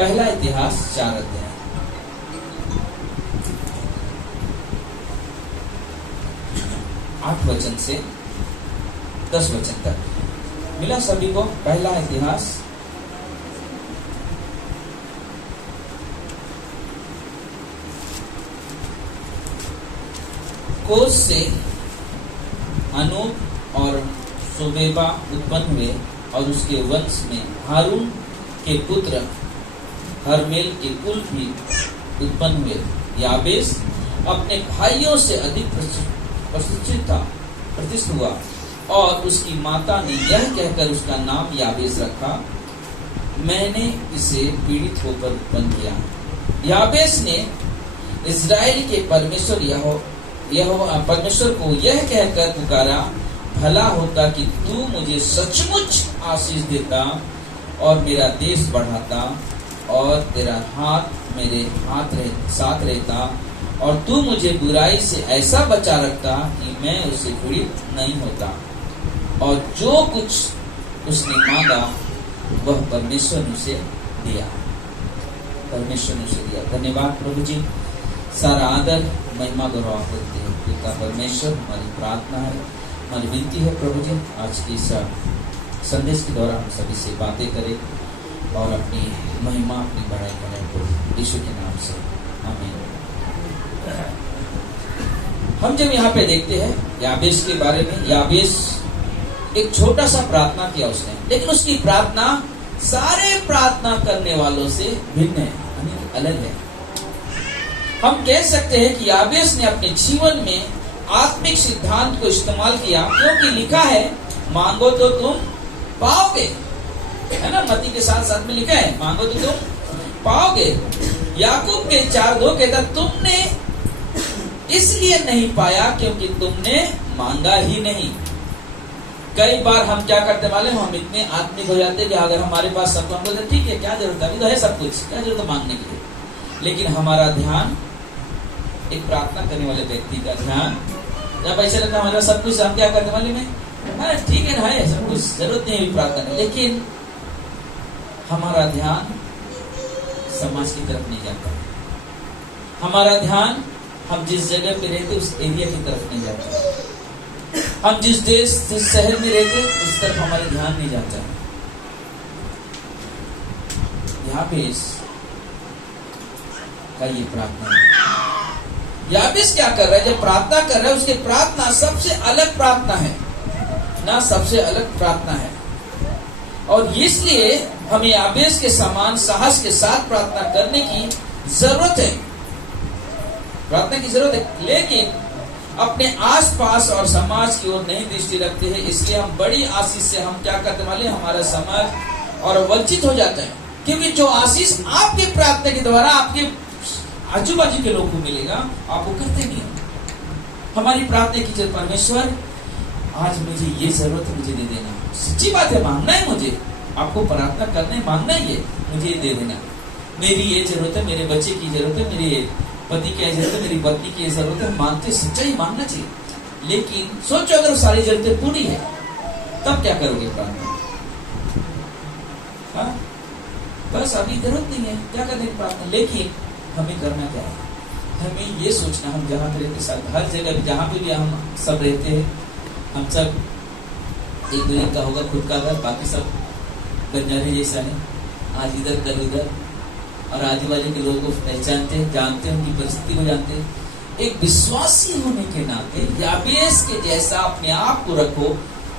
पहला इतिहास 4 अध्याय। आठ वचन से 10 वचन तक मिला सभी को। पहला इतिहास कोस से अनूप और शोबेबा उत्पन्न हुए और उसके वंश में हारून के पुत्र हरमेल के कुल भी उत्पन्न हुए। याबेस अपने भाइयों से अधिक प्रतिष्ठित हुआ और उसकी माता ने यह कहकर उसका नाम याबेस रखा, मैंने इसे पीड़ित होकर उत्पन्न किया। याबेस ने इस्राएल के परमेश्वर को यह कहकर पुकारा, भला होता कि तू मुझे सचमुच आशीष देता और मेरा देश बढ़ाता और तेरा हाथ मेरे साथ रहता और तू मुझे बुराई से ऐसा बचा रखता कि मैं उसे पीड़ित नहीं होता। और जो कुछ उसने मांगा वह परमेश्वर ने उसे दिया। परमेश्वर ने उसे दिया। धन्यवाद प्रभु जी। सारा आदर महिमा गौरव आप देते हैं पिता परमेश्वर। हमारी प्रार्थना है, हमारी विनती है प्रभु जी, आज की इस संदेश के द्वारा हम सभी से बातें करें और अपनी महिमा अपनी बढ़ाई करें प्रभु यीशु के नाम से, आमीन। हम जब यहाँ पे देखते हैं याबेस के बारे में, याबेस एक छोटा सा प्रार्थना किया उसने, लेकिन उसकी प्रार्थना सारे प्रार्थना करने वालों से भिन्न है, यानी अलग है। हम कह सकते हैं कि याबेस ने अपने जीवन में आत्मिक सिद्धांत को इस्तेमाल किया, क्योंकि लिखा है मांगो तो तुम पाओगे, है ना। मत्ती के साथ में लिखा है मांगो तो तुम पाओगे। याकूब के 4:2 कहता तुमने इसलिए नहीं पाया क्योंकि तुमने मांगा ही नहीं। कई बार हम क्या करते वाले, हम इतने आत्मिक हो जाते कि अगर हमारे पास सब, हम बोलते ठीक है क्या जरूरत है, अभी तो है सब कुछ, क्या जरूरत है मांगने के लिए। लेकिन हमारा ध्यान, एक प्रार्थना करने वाले व्यक्ति का ध्यान जब ऐसे लगता है हमारे सब कुछ, हम क्या करने वाले में ठीक है ना, है सब कुछ, जरूरत नहीं है प्रार्थना। लेकिन हमारा ध्यान समाज की तरफ नहीं जाता, हमारा ध्यान हम जिस जगह पे रहते उस एरिया की तरफ नहीं जाता, हम जिस देश जिस शहर में रहते उस तरफ हमारा ध्यान नहीं जाता। याबेस का ये प्रार्थना है। याबेस क्या कर रहा है, जब प्रार्थना कर रहा है उसकी प्रार्थना सबसे अलग प्रार्थना है ना, सबसे अलग प्रार्थना है। और इसलिए हमें याबेस के समान साहस के साथ प्रार्थना करने की जरूरत है, प्रार्थना की जरूरत है। लेकिन अपने आसपास और समाज की ओर नहीं दृष्टि रखते हैं, इसलिए हम बड़ी आशीष से हम क्या करने वाले, हमारा समाज और वंचित हो जाता है। क्योंकि जो आशीष आपके प्रार्थना के द्वारा आपके आजू बाजू के लोग को मिलेगा, आप वो करते नहीं। हमारी प्रार्थना की परमेश्वर आज मुझे ये जरूरत है, मुझे दे देना। सच्ची बात है, मांगना है मुझे, आपको प्रार्थना करना है, मांगना ही है, मुझे ये दे देना। मेरी ये जरूरत है, मेरे बच्चे की जरूरत है, मेरे पति की जरूरत है, मेरी पत्नी की जरूरत है। मांगते सच्चाई मांगना चाहिए। लेकिन सोचो अगर सारी जरूरतें पूरी है तब क्या करोगे प्रार्थना? हाँ, बस अभी जरूरत नहीं है, क्या करने की प्रार्थना। लेकिन हमें करना क्या है, हमें ये सोचना, हम जहाँ पे रहते सब, हर जगह जहाँ पे भी हम सब रहते हैं, हम सब एक दूसरे का होगा खुद का घर, बाकी सब बंजारे जैसा है, आज इधर कल उधर, और आजू बाजू के लोगों को पहचानते हैं, जानते हैं, उनकी परिस्थिति को जानते हैं। एक विश्वासी होने के नाते याबेस के जैसा अपने आप को रखो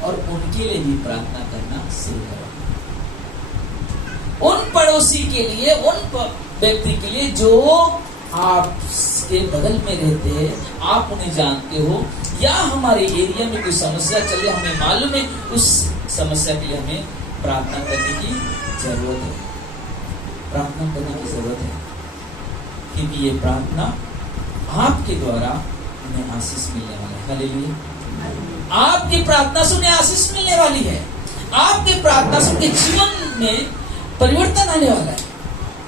और उनके लिए भी प्रार्थना करना शुरू करो। उन पड़ोसी के लिए, उन व्यक्ति के लिए जो आपके बगल में रहते हैं, आप उन्हें जानते हो, या हमारे एरिया में कोई समस्या चल रही है, हमें मालूम है, उस समस्या के लिए हमें प्रार्थना करने की जरूरत है, प्रार्थना करने की जरूरत है। क्योंकि ये प्रार्थना आपके द्वारा उन्हें आशीष मिलने वाला है। हालेलुया। आपकी प्रार्थना से उन्हें आशीष मिलने वाली है, आपकी प्रार्थना से उनके जीवन में परिवर्तन आने वाला है।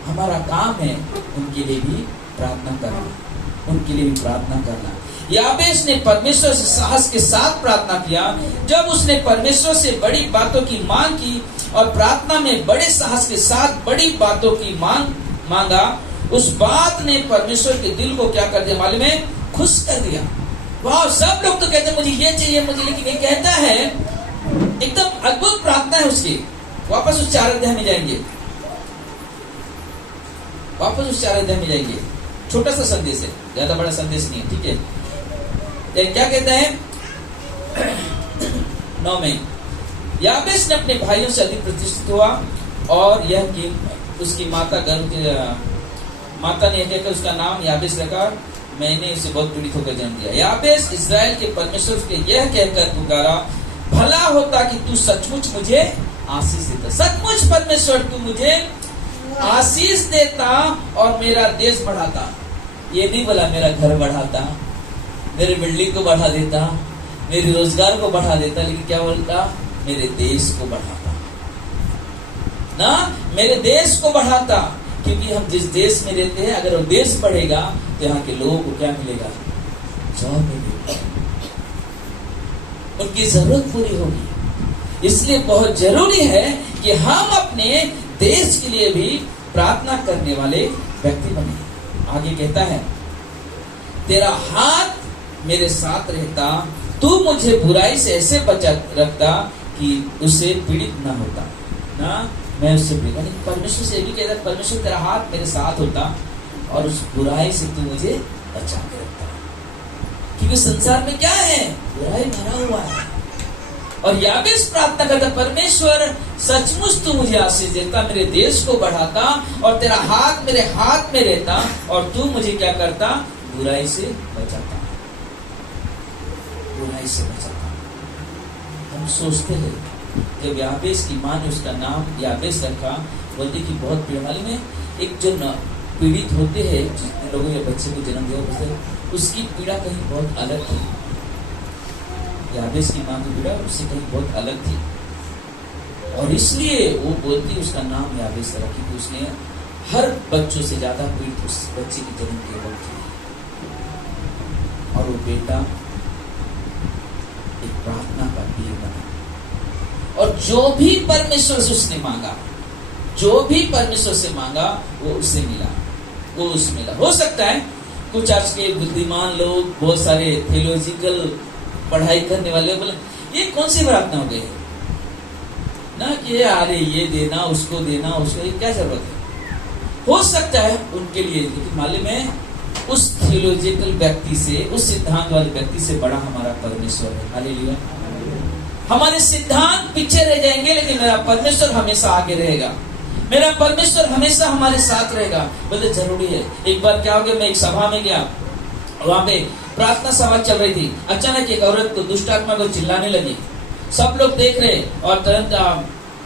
हमारा काम है उनके लिए भी प्रार्थना करना, उनके लिए भी प्रार्थना करना। याबेस ने परमेश्वर से साहस के साथ प्रार्थना किया। जब उसने परमेश्वर से बड़ी बातों की मांग की और प्रार्थना में बड़े साहस के साथ बड़ी बातों की मांगा, उस बात ने परमेश्वर के दिल को क्या कर दिया मालूम है? खुश कर दिया। वाह, सब लोग तो कहते हैं मुझे ये चाहिए मुझे, लेकिन ये कहता है एकदम अद्भुत प्रार्थना है उसकी। वापस उस 4 अध्याय में जाएंगे, वापस उस 4 अध्याय में जाएंगे। छोटा सा संदेश है, ज्यादा बड़ा संदेश नहीं है, ठीक है। क्या कहते हैं 9 में, याबेस ने अपने भाइयों से अधिक प्रतिष्ठित हुआ और यह कि उसकी माता ने कहकर उसका नाम याबेस रखा, मैंने उसे बहुत पीड़ित होकर जन्म दिया। याबेस इस्राएल के परमेश्वर के यह कहकर पुकारा, भला होता कि तू सचमुच मुझे आशीष देता। सचमुच परमेश्वर तू मुझे आशीष देता और मेरा देश बढ़ाता। ये नहीं बोला मेरा घर बढ़ाता, मेरे बिल्डिंग को बढ़ा देता, मेरे रोजगार को बढ़ा देता, लेकिन क्या बोलता? मेरे देश को बढ़ाता ना, मेरे देश को बढ़ाता। क्योंकि हम जिस देश में रहते हैं, अगर वो देश बढ़ेगा तो यहाँ के लोगों को क्या मिलेगा? जॉब मिलेगा, उनकी जरूरत पूरी होगी। इसलिए बहुत जरूरी है कि हम अपने देश के लिए भी प्रार्थना करने वाले व्यक्ति बने। आगे कहता है, तेरा हाथ मेरे साथ रहता, तू मुझे बुराई से ऐसे बचा रखता कि उसे पीड़ित ना होता ना, मैं उससे पीड़ित। परमेश्वर से भी कहता, परमेश्वर तेरा हाथ मेरे साथ होता और उस बुराई से तू मुझे बचा के रखता। क्योंकि संसार में क्या है? बुराई भरा हुआ है। और याबेस प्रार्थना करता, परमेश्वर सचमुच तू मुझे आशीष देता, मेरे देश को बढ़ाता और तेरा हाथ मेरे हाथ में रहता और तू मुझे क्या करता? बुराई से बचाता, बुराई से बचाता। हम सोचते हैं जब याबेस की मां ने उसका नाम याबेस रखा, बोलते कि बहुत पीड़ा में एक जो पीड़ित होते हैं, जितने लोगों के बच्चे को जन्म दिया, उसकी पीड़ा कहीं बहुत अलग थी। याबेस की मां की पीड़ा उससे कहीं बहुत अलग थी और इसलिए वो बोलती उसका नाम याबेस रखा, क्योंकि उसने हर बच्चों से ज्यादा पीड़ित उस बच्चे की जन्म के वक्त थी। और वो बेटा एक प्रार्थना का वीर बना और जो भी परमेश्वर से उसने मांगा, जो भी परमेश्वर से मांगा वो उसे मिला, वो उसे मिला। हो सकता है कुछ आज के बुद्धिमान लोग, बहुत सारे थियोलॉजिकल पढ़ाई करने वाले बोले ये कौन सी प्रार्थना हो गई ना, कि अरे ये देना उसको देना उसको, ये क्या जरूरत है? हो सकता है उनके लिए, लेकिन मालूम है उस थियोलॉजिकल व्यक्ति से, उस सिद्धांत वाले व्यक्ति से बड़ा हमारा परमेश्वर है। हालेलुया। हमारे सिद्धांत पीछे रह जाएंगे, लेकिन मेरा परमेश्वर हमेशा आगे रहेगा, मेरा परमेश्वर हमेशा हमारे साथ रहेगा। बोले जरूरी है। एक बार क्या हो गया, मैं एक सभा में गया, वहां पे प्रार्थना सभा चल रही थी। अचानक एक औरत को दुष्ट आत्मा को चिल्लाने लगी, सब लोग देख रहे और तुरंत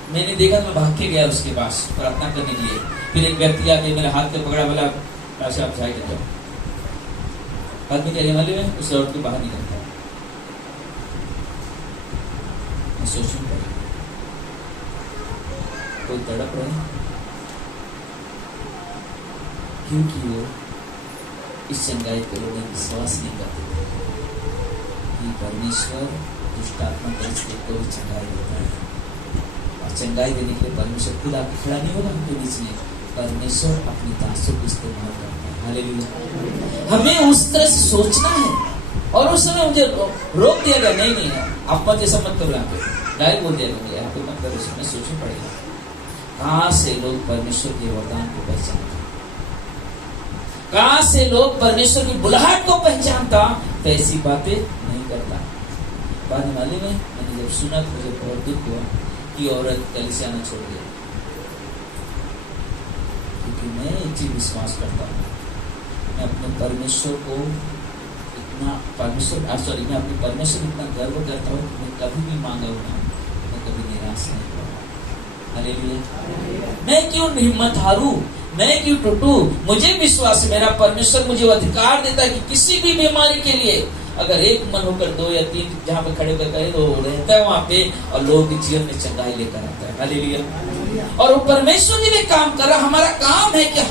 मैंने देखा, मैं भाग के गया उसके पास प्रार्थना करने के लिए। फिर एक व्यक्ति आके मेरे हाथ पे पकड़ा, बोला ऐसे आप साइड हो जाओ। आदमी क्या मालूम है, उस औरत को बाहर निकलता है। सोचने पड़े, कोई तड़प रहे क्योंकि वो इस चंगाई को लोग विश्वास नहीं करते कि परमेश्वर दुष्ट आत्मा परिस्थिति को भी चंगाई देता है। और चंगाई देने के लिए परमेश्वर खुद आके खड़ा नहीं होगा उनके बीच में, परमेश्वर अपनी दासों को इस्तेमाल करता है। हालेलुया। हमें उस तरह से सोचना है। और उस समय मुझे रोक दिया गया, नहीं आप मत ऐसा मत करो, यहाँ पे डायरेक्ट बोल दिया गया यहाँ पे मत करो, उसमें सोचना पड़ेगा। कहाँ से लोग परमेश्वर के वरदान को पहचानते, कहाँ से लोग परमेश्वर की बुलाहट को पहचानता, तो ऐसी बातें नहीं करता। बाद में मालूम है, मैंने जब सुना तो मुझे बहुत दुख हुआ कि औरत कलीसिया न छोड़ गई। क्योंकि मैं एक चीज विश्वास करता हूँ, मैं अपने परमेश्वर को इतना मैं अपने परमेश्वर इतना गर्व करता हूँ कि मैं कभी भी मांगा हूँ मैं कभी निराश नहीं हुआ। हालेलुया। मैं क्यों हिम्मत हारूं, मैं क्यों टूटूं? मुझे विश्वास है मेरा परमेश्वर मुझे अधिकार देता है कि किसी भी बीमारी के लिए अगर एक मन होकर 2 या 3 जहाँ पे खड़े होकर कहे तो रहता है वहां पे और लोगों के जीवन में चंगाई लेकर आता है। हालेलुया। और वो परमेश्वर जी ने काम कर रहा, हमारा काम है कि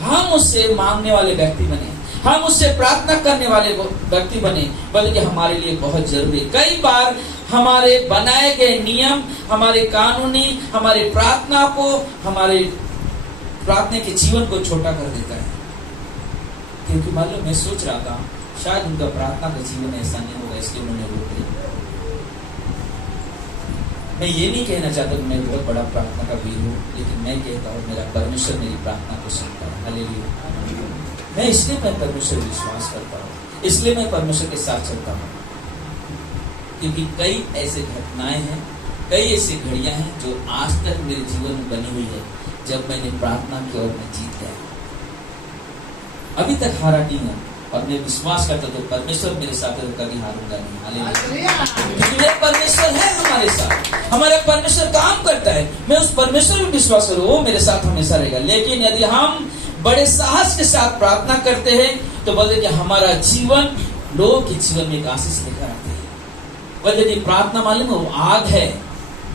हम उससे मांगने वाले व्यक्ति बने, हम उससे प्रार्थना करने वाले व्यक्ति बने, बल्कि हमारे लिए बहुत जरूरी है। कई बार हमारे बनाए गए नियम, हमारे कानूनी, हमारे प्रार्थना को, हमारे प्रार्थना के जीवन को छोटा कर देता है। क्योंकि मालूम, मैं सोच रहा था शायद उनका प्रार्थना का जीवन ऐसा नहीं होगा, इसलिए उन्होंने रोक दिया। मैं ये नहीं कहना चाहता कि मैं बहुत बड़ा प्रार्थना का वीर हूँ, लेकिन मैं कहता हूँ मेरा परमेश्वर मेरी प्रार्थना को सुनता है। हालेलुया। मैं इसलिए मैं परमेश्वर विश्वास करता हूँ, इसलिए मैं परमेश्वर के साथ चलता हूँ, क्योंकि कई ऐसे घटनाएं हैं, कई ऐसी घड़ियां हैं जो आज तक मेरे जीवन में बनी हुई है, जब मैंने प्रार्थना की और मैं जीत गया। अभी तक हारा नहीं है, और मैं विश्वास करता तो परमेश्वर मेरे साथ है, तो कभी हारूंगा नहीं। हालेलुया। क्योंकि मेरे परमेश्वर है हमारे साथ, हमारा परमेश्वर काम करता है। मैं उस परमेश्वर में विश्वास करूँ, वो मेरे साथ हमेशा रहेगा। लेकिन यदि हम बड़े साहस के साथ प्रार्थना करते हैं, तो बोलते कि हमारा जीवन लोगों के जीवन में एक आशीष लेकर आते हैं। बोलते कि प्रार्थना मालूम है, वो आग है।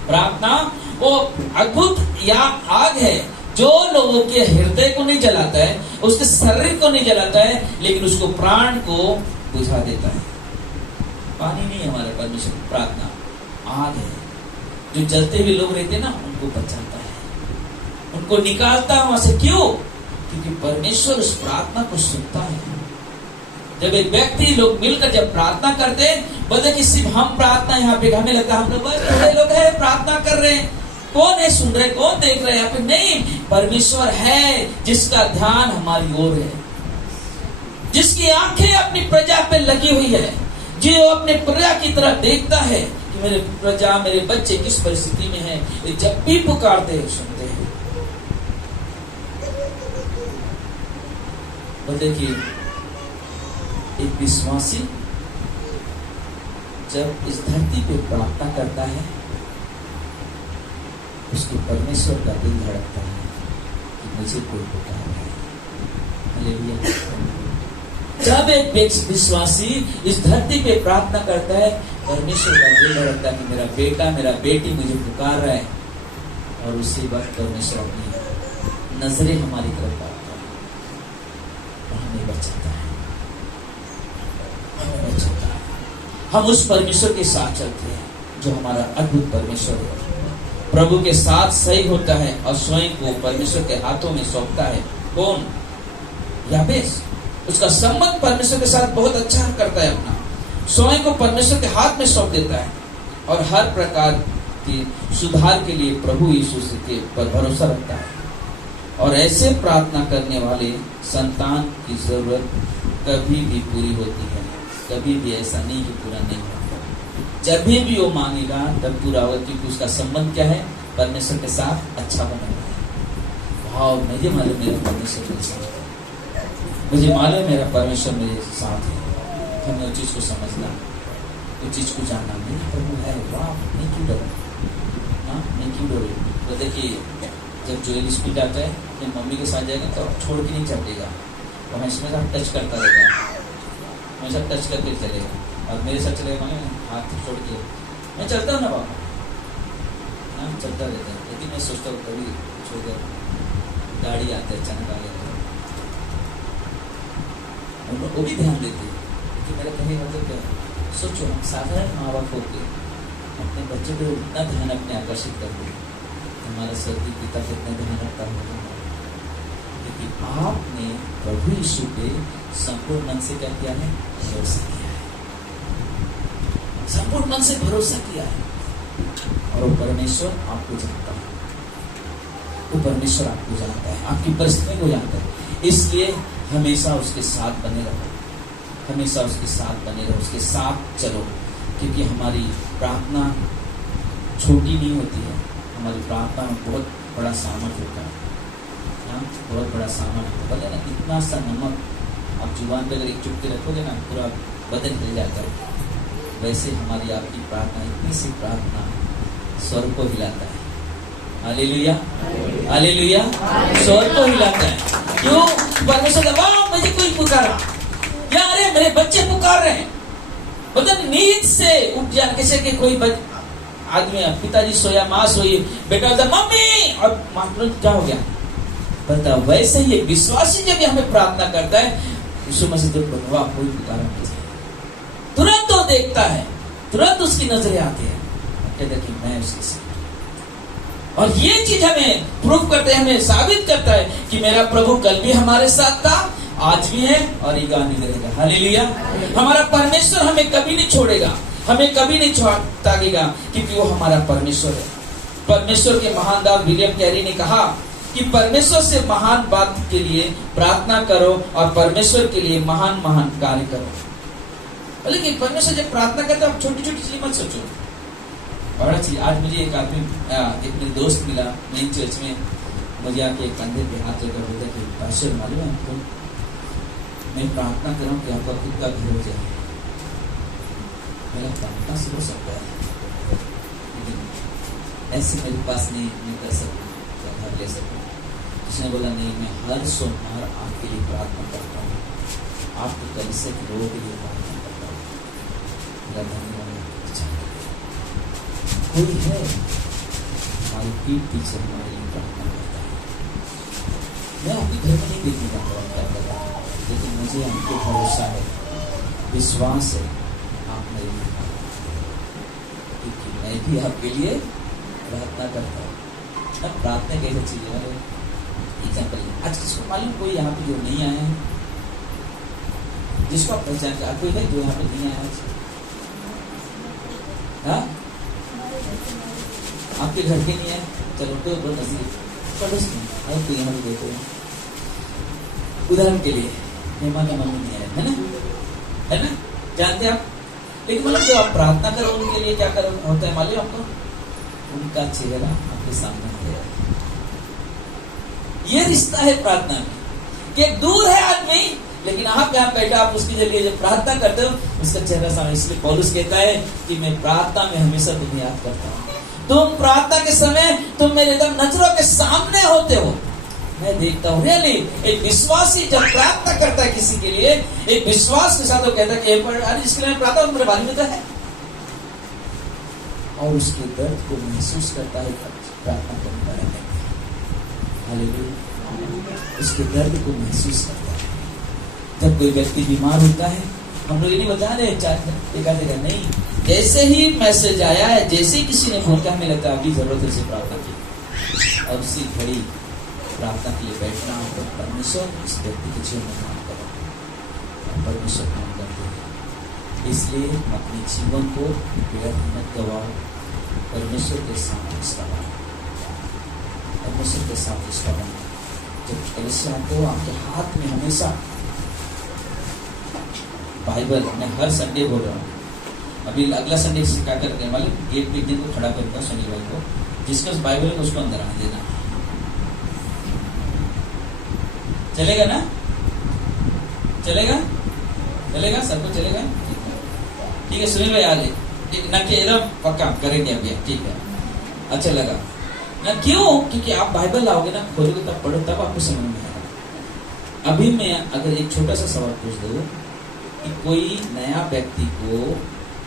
प्रार्थना वो अद्भुत या आग है, जो लोगों के हृदय को नहीं जलाता है, उसके शरीर को नहीं जलाता है, लेकिन उसको प्राण को बुझा देता है। पानी नहीं है हमारे परमेश्वर, प्रार्थना आग है, जो जलते हुए लोग रहते हैं ना, उनको बचाता है, उनको निकालता है वहां से। क्यों? क्योंकि परमेश्वर उस प्रार्थना को सुनता है। जब एक व्यक्ति लोग मिलकर जब प्रार्थना करते हैं, बोलते कि सिर्फ हम प्रार्थना यहाँ पे, हमें लगता है हम लोग बड़े लोग हैं, प्रार्थना कर रहे हैं, कौन है सुन रहे, कौन देख रहे हैं यहाँ पे? नहीं, परमेश्वर है जिसका ध्यान हमारी ओर है, जिसकी आंखें अपनी प्रजा पे लगी हुई है, जो अपने प्रजा की तरफ देखता है कि मेरे प्रजा, मेरे बच्चे किस परिस्थिति में हैं। जब भी पुकारते हैं सुनते हैं। बोलते कि एक विश्वासी जब इस धरती पे प्रार्थना करता है, उसके परमेश्वर का दिल धड़कता है कि मुझे कोई पुकार है। हालेलुया। जब एक विश्वासी इस धरती पे प्रार्थना करता है, परमेश्वर का दिल धड़कता है कि मेरा बेटा, मेरा बेटी मुझे पुकार रहा है, और उसी वक्त परमेश्वर अपनी नजरें हमारी तरफ डालता है, हमें बचाता है, हमें बचाता है। हम उस परमेश्वर के साथ चलते हैं जो हमारा अद्भुत परमेश्वर है। प्रभु के साथ सही होता है और स्वयं को परमेश्वर के हाथों में सौंपता है। कौन? याबेस। उसका संबंध परमेश्वर के साथ बहुत अच्छा करता है, अपना स्वयं को परमेश्वर के हाथ में सौंप देता है, और हर प्रकार के सुधार के लिए प्रभु यीशु के पर भरोसा रखता है। और ऐसे प्रार्थना करने वाले संतान की जरूरत कभी भी पूरी होती है, कभी भी ऐसा नहीं कि पूरा नहीं होता। जब भी वो मांगेगा तब पूरा होगा, क्योंकि उसका संबंध क्या है? परमेश्वर के साथ अच्छा बना है। वाह, मुझे मालूम मेरा परमेश्वर मेरे साथ है, मुझे मालूम मेरा परमेश्वर मेरे साथ है। हमें उस चीज को समझना, उस चीज को जानना, मेरा प्रभु है। वाह, मैं क्यों डरूं? हाँ, मैं क्यों डरूं? तो देखिए, जब जोएल स्कूल जाता है, अपनी मम्मी के साथ जाएगा तो छोड़ के नहीं चलेगा, और हमेशा टच करता रहेगा, हमेशा टच करके चलेगा। और मेरे साथ चलेगा, मैं हाथ छोड़ के मैं चलता हूँ ना बाबा, हाँ चलता रहता है। लेकिन मैं सोचता हूँ कभी छोड़कर गाड़ी आते अचानक आ जाते हैं, वो भी ध्यान देते हैं कि मेरा कहने का मतलब क्या है। सोचो, हम साधारण माँ बाप होकर अपने बच्चे को इतना ध्यान अपने आकर्षित करते हैं, हमारा स्वर्गीय पिता कितना ध्यान रखता होगा। क्योंकि आपने प्रभु यीशु पे संपूर्ण मन से क्या किया है? भरोसा किया है, संपूर्ण मन से भरोसा किया है। और वो परमेश्वर आपको जानता है, वो परमेश्वर आपको जानता है, आपकी परिस्थिति को जानता है। इसलिए हमेशा उसके साथ बने रहो, हमेशा उसके साथ बने रहो, उसके साथ चलो। क्योंकि हमारी प्रार्थना छोटी नहीं होती है, हमारी प्रार्थना में बहुत बड़ा सामर्थ्य होता है, बहुत बड़ा सामर्थ्य होता है ना। इतना सा नमक आप जुबान पे अगर एक चुटकी रखोगे ना, पूरा बदन हिल जाता है। वैसे हमारी आपकी प्रार्थना, इतनी सी प्रार्थना स्वर्ग को हिलाता है। हालेलुया, हालेलुया, स्वर्ग को हिलाता है। क्यों? परमेश्वर का वाह, मुझे कोई पुकारा, या अरे मेरे बच्चे पुकार रहे हैं। बदन नींद से उठ जाए, कैसे कि कोई आदमी, पिताजी सोया, माँ सोई, बेटा बोलता मम्मी, और माँ क्या हो गया बता। वैसे ही विश्वासी जब हमें प्रार्थना करता है, यीशु मसीह तो वाह, कोई पुकारा, तुरंत तो देखता है, तुरंत उसकी नजरें आती है, कहता है कि मैं उसके साथ। और ये चीज हमें प्रूफ करते हैं, हमें साबित करता है कि मेरा प्रभु कल भी हमारे साथ था, आज भी है और ये गानी रहेगा। हालेलुया। हमारा परमेश्वर हमें कभी नहीं छोड़ेगा, हमें कभी नहीं त्यागेगा, क्योंकि वो हमारा परमेश्वर है। परमेश्वर के महान दास विलियम कैरी ने कहा कि परमेश्वर से महान बात के लिए प्रार्थना करो और परमेश्वर के लिए महान महान कार्य करो। लेकिन परमेश्वर जब प्रार्थना करते हो, आप छोटी छोटी चीज मत सोचो, बड़ा चीज। आज मुझे एक आदमी, एक मेरे दोस्त मिला मेन चर्च में, मुझे आके कंधे पे हाथ जगह बोलता कि पास्टर मालूम है आपको, मैं प्रार्थना कर रहा हूँ कि आपका खुद का घर हो जाए। मेरा प्रार्थना से हो सकता है, लेकिन ऐसे मेरे पास नहीं कर सकता, घर ले सकूँ। उसने बोला नहीं, मैं हर सोमवार आपके लिए प्रार्थना करता हूँ, आपके कलीसिया के लोगों के लिए प्रार्थना करता हूँ। मेरा धन्यवाद। कोई है हमारी पीठ पीछे हमारे लिए प्रार्थना करता है। मैं आपके घर में नहीं देखने का प्रयत्न कर रहा, लेकिन मुझे आपको भरोसा है, विश्वास है, आप मेरे लिए, क्योंकि मैं भी आपके लिए प्रार्थना करता हूँ। अब प्रार्थना कैसे चीज है? एग्जाम्पल, आज किसको मालूम कोई यहाँ पे जो नहीं आया है, जिसको आप पहचान कर, कोई है जो यहाँ पे नहीं आया आज? हाँ, आपके घर के नहीं है, चलो तो पड़ोस में और तो यहाँ भी देखो। उदाहरण के लिए मेहमान का मम्मी नहीं आया है ना, है ना, जानते आप? लेकिन मतलब जो आप प्रार्थना करो उनके लिए क्या करो होता है मालूम आपको? उनका चेहरा आपके सामने है। ये रिश्ता है प्रार्थना में, कि दूर है आदमी, लेकिन आप यहाँ बैठा, आप उसके जरिए जब प्रार्थना करते हो, उसका चेहरा सामने। इसलिए पौलुस कहता है कि मैं प्रार्थना में हमेशा तुम्हें याद करता हूँ। तुम प्रार्थना के समय तुम मेरे एकदम नजरों के सामने होते हो, मैं देखता हूँ। रियली एक विश्वासी जब प्रार्थना करता है किसी के लिए, एक विश्वास के साथ वो कहता है कि अरे इसके लिए प्रार्थना मेरे बारे में तो है, और उसके दर्द को महसूस करता है प्रार्थना करने वाले। हालेलुया। उसके दर्द को महसूस करता है। जब कोई व्यक्ति बीमार होता है, हम लोग ये नहीं बता रहे एक नहीं, जैसे ही मैसेज आया है, जैसे ही किसी ने फोन किया, हमें लगता है आपकी जरूरत है उसे प्रार्थना की, और उसी घड़ी प्रार्थना के लिए बैठना और परमेश्वर इस व्यक्ति के जीवन में काम करो, परमेश्वर काम करते हैं। इसलिए अपने जीवन को व्यर्थ मत गवाओ, परमेश्वर के साथ रिश्ता बनाओ, परमेश्वर के साथ रिश्ता बनाओ। जब कलीसिया आते हो, आपके हाथ में हमेशा बाइबल, मैं हर संडे बोल रहा हूँ, अभी अगला संडे से क्या करते हैं मालूम? गेट पे दिन को खड़ा करूंगा शनिवार को, जिसका बाइबल है उसको अंदर आने देना, चलेगा ना? चलेगा? चलेगा? सबको चलेगा? ठीक है, सुनील भाई आ गए, ना कि एकदम पक्का करेंगे अभी, ठीक है, अच्छा लगा ना? क्यों? क्योंकि आप बाइबल लाओगे ना, खोलोगे तब पढ़ो, तब आपको समझ में आएगा। अभी मैं अगर एक छोटा सा सवाल पूछ दूं कि कोई नया व्यक्ति को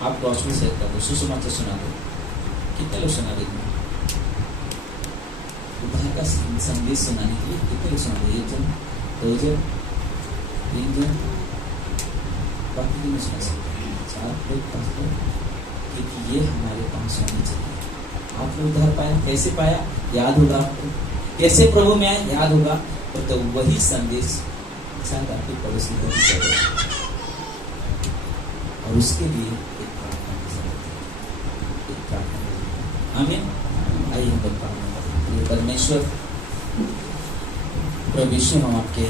आप गॉस्पेल शेयर कर दो, सुसमाचार सुना दो, कितने लोग सुना देंगे? उद्धार का संदेश सुनाने के लिए कितने लोग सुना देंगे? 1 जन, 2 जन, 3 जन, बाकी नहीं सुना सकते, 4 लोग, 5 लोग, क्योंकि ये हमारे पास होनी चाहिए। आपने उद्धार पाया, कैसे पाया? याद होगा आपको। कैसे प्रभु में आए? याद होगा। तो वही संदेश शायद आपके पड़ोसी को भी चलेगा, और उसके लिए एक प्रार्थना की जरूरत है, एक प्रार्थना की जरूरत है। आमीन। आइए हम प्रार्थना करें। परमेश्वर प्रभु यीशु, हम आपके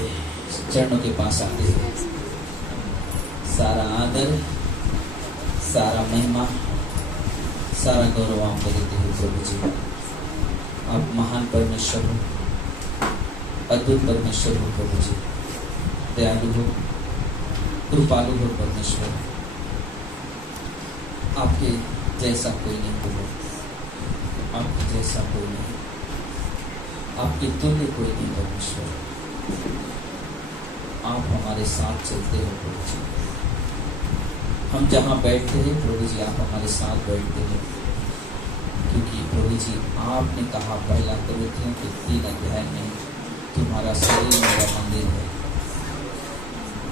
चरणों के पास आते हैं। सारा आदर, सारा महिमा, सारा गौरव आपको देते हैं प्रभु जी। आप महान परमेश्वर हो, अद्भुत परमेश्वर हो प्रभु जी, दयालु हो, कृपालु हो परमेश्वर। आपके जैसा कोई नहीं प्रभु, आपके जैसा कोई नहीं, आपके तुल्य कोई नहीं परमेश्वर। आप हमारे साथ चलते हो प्रभु जी। हम जहाँ बैठते हैं प्रभु जी, आप हमारे साथ बैठते हैं, क्योंकि प्रभु जी आपने कहा पहला कोरिन्थियों के 3 अध्याय में, तुम्हारा शरीर मेरा मंदिर है,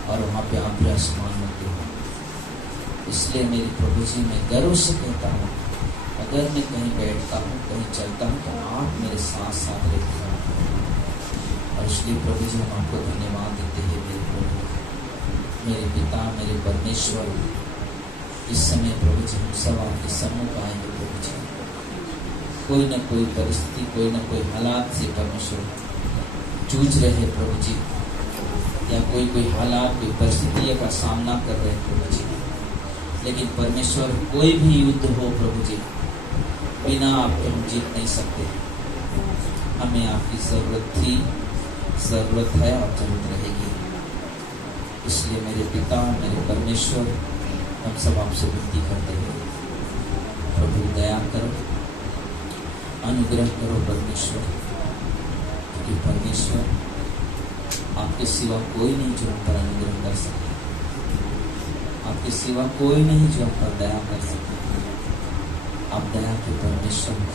और वहाँ पे आप विराजमान होते हो। इसलिए मेरे प्रभु जी मैं गर्व से कहता हूँ, अगर मैं कहीं बैठता हूँ, कहीं चलता हूँ, तो आप मेरे साथ साथ रहते हैं। और इसलिए प्रभु जी हम आपको धन्यवाद देते हैं मेरे प्रभु, मेरे पिता, मेरे परमेश्वर। इस समय प्रभु जी हम सब आपके सम्मुख आएंगे प्रभु जी। कोई न कोई परिस्थिति, कोई न कोई हालात से परमेश्वर जूझ रहे हैं प्रभु जी, या कोई हालात, कोई परिस्थितियों का सामना कर रहे हैं प्रभु जी। लेकिन परमेश्वर कोई भी युद्ध हो प्रभु जी, बिना आपके हम जीत नहीं सकते। हमें आपकी जरूरत थी, जरूरत है और जरूरत रहेगी। इसलिए मेरे पिता, मेरे परमेश्वर, हम सब आपसे विनती करते हैं, प्रभु दया करो, अनुग्रह करो परमेश्वर, क्योंकि परमेश्वर आपके सिवा कोई नहीं जो हम पर अनुग्रह कर सके, आपके सिवा कोई नहीं जो हम पर दया कर सके। आप दया के परमेश्वर हो,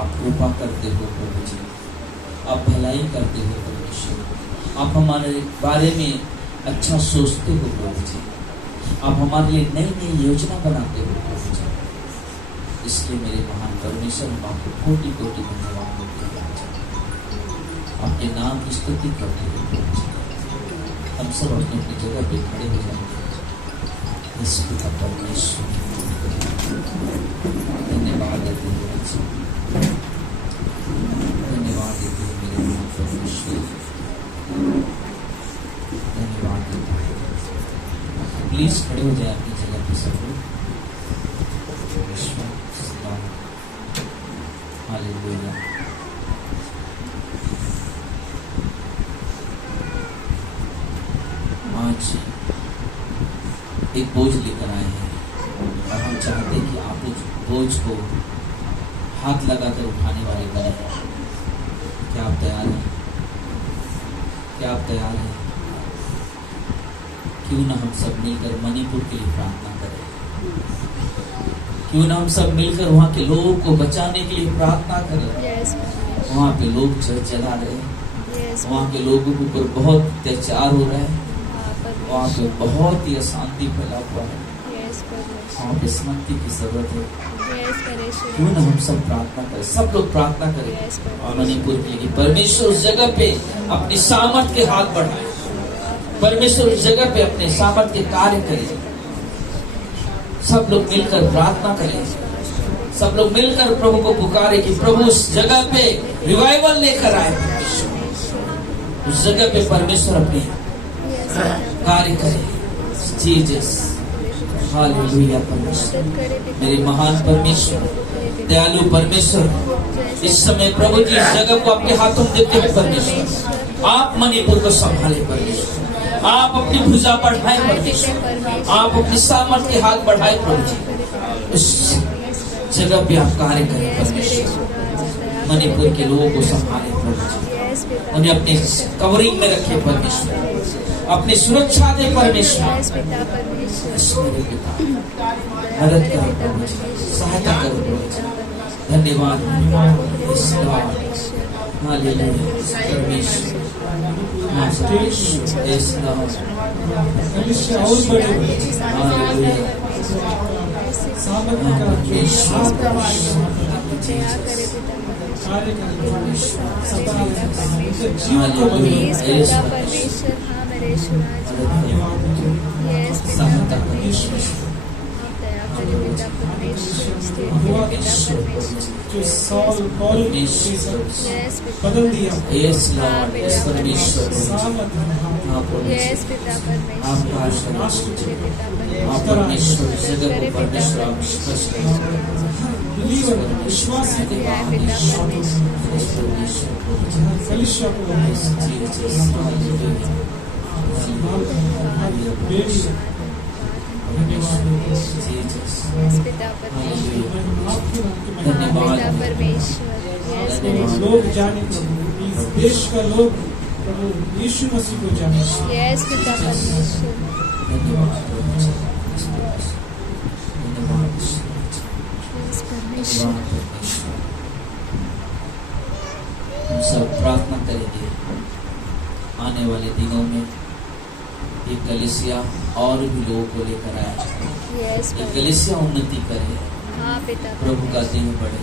आप कृपा करते हो प्रभु जी, आप भलाई करते हो परमेश्वर, आप हमारे बारे में अच्छा सोचते हो प्रभु जी, आप हमारे लिए नई नई योजना बनाते हो प्रभु जी। इसलिए मेरे महान परमेश्वर, हम आपको कोटि कोटि धन्यवाद देते हैं, आपके नाम की स्तुति करते हैं प्रभु जी। हम सब अपनी अपनी जगह पे खड़े हो जाएंगे। इस पिता परमेश्वर धन्यवाद देते हैं, धन्यवाद देते हैं मेरे महान परमेश्वर, धन्यवाद देते हैं। प्लीज खड़े हो जाए अपनी जगह पे सब लोग। हालेलुया। आज एक बोझ लेकर आए हैं और हम चाहते हैं कि आप उस बोझ को हाथ लगाकर उठाने वाले बने। क्या आप तैयार हैं? क्या आप तैयार हैं? क्यों ना हम सब मिलकर मणिपुर के लिए प्रार्थना करें? क्यों ना हम सब मिलकर वहाँ के लोगों को बचाने के लिए प्रार्थना करें? वहाँ पे लोग जला रहे हैं, वहाँ के लोगों के ऊपर बहुत अत्याचार हो रहा है, वहाँ पे बहुत ही अशांति फैला हुआ है, वहाँ पे शांति की जरूरत है। क्यों ना हम सब प्रार्थना करें, सब लोग प्रार्थना करें मणिपुर के लिए। परमेश्वर उस जगह पे अपनी सामर्थ के हाथ बढ़ाए, परमेश्वर उस जगह पे अपने सामर्थ के कार्य करे। सब लोग मिलकर प्रार्थना करें, सब लोग मिलकर प्रभु को पुकारे कि प्रभु उस जगह पे रिवाइवल लेकर आए, उस जगह पे परमेश्वर अपने कार्य करे। Jesus, hallelujah. परमेश्वर, मेरे महान परमेश्वर, दयालु परमेश्वर, इस समय प्रभु जी इस जगह को आपके हाथों में देते हैं परमेश्वर। आप मणिपुर को संभाले परमेश्वर, आप अपनी भुजा बढ़ाए परमेश्वर, आप अपनी सामर्थ के हाथ बढ़ाए प्रभु जी। इस जगह पे आप कार्य करें परमेश्वर, मणिपुर के लोगों को संभाले प्रभु जी, उन्हें अपने कवरिंग में रखे परमेश्वर, अपनी सुरक्षा दे परमेश्वर। मेरे पिता मदद करो प्रभु जी, सहायता करो प्रभु जी। धन्यवाद, हालेलुया परमेश्वर, जो सॉल पॉल बदल दिया। यस लॉर्ड, यस परमेश्वर, आप परमेश्वर जगह को परमेश्वर आप स्पष्ट विश्वास लोग जाने, इस देश का लोग प्रभु यीशु मसीह को जाने। यस पिता परमेश्वर, हम सब प्रार्थना करेंगे आने वाले दिनों में ये कलीसिया और भी लोगों को लेकर आया जाए, यस ये कलीसिया उन्नति करे, हाँ पिता प्रभु का दिन बढ़े।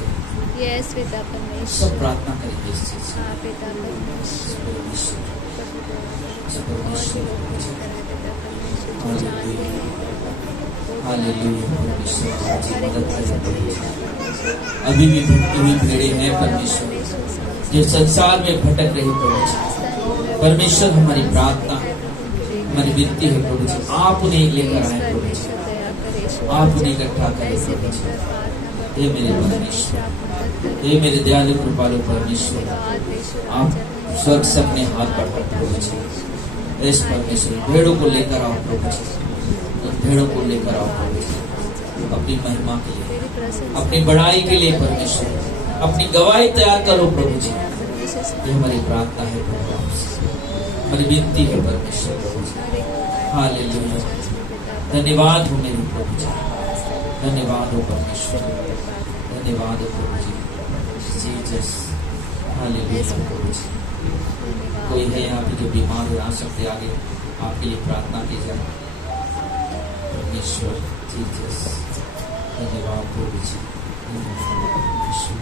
यस पिता सब परमेश्वर प्रार्थना करेंगे इस चीज से। हाँ पिता परमेश्वर परमेश्वर, सब और परमेश्वर, भी लोगों की तरह पिता परमेश्वर जो जानते हैं हालेलुया, परमेश्वर जी हर एक मदद को करे। पिता परमेश्वर अभी भी भटकी हुई भेड़े हैं परमेश्वर, जो संसार में भटक रही प्रभु जी। परमेश्वर हमारी प्रार्थना है, हमारी विनती है प्रभु जी, आप उन्हें लेकर आए प्रभु जी, आप उन्हें इकट्ठा करें प्रभु जी। हे मेरे परमेश्वर, हे मेरे दयालु कृपालु परमेश्वर, आप स्वर्ग से अपने हाथ बढ़ाओ प्रभु जी। इस परमेश्वर भेड़ों को लेकर आओ प्रभु जी, उन भेड़ों को लेकर आओ प्रभु जी, अपनी महिमा के लिए, अपनी बड़ाई के लिए परमेश्वर, अपनी गवाही तैयार करो प्रभु जी। ये हमारी प्रार्थना है प्रभु आपसे, हमारी विनती है परमेश्वर प्रभु जी। हालेलुया, धन्यवाद हो मेरे प्रभु जी, धन्यवाद हो परमेश्वर, धन्यवाद हो प्रभु जी। जीसस, हालेलुया प्रभु जी। कोई है यहाँ पे जो बीमार हो, आ सकते आगे आपके लिए प्रार्थना की जाए। परमेश्वर जीसस, धन्यवाद प्रभु जी, परमेश्वर, परमेश्वर।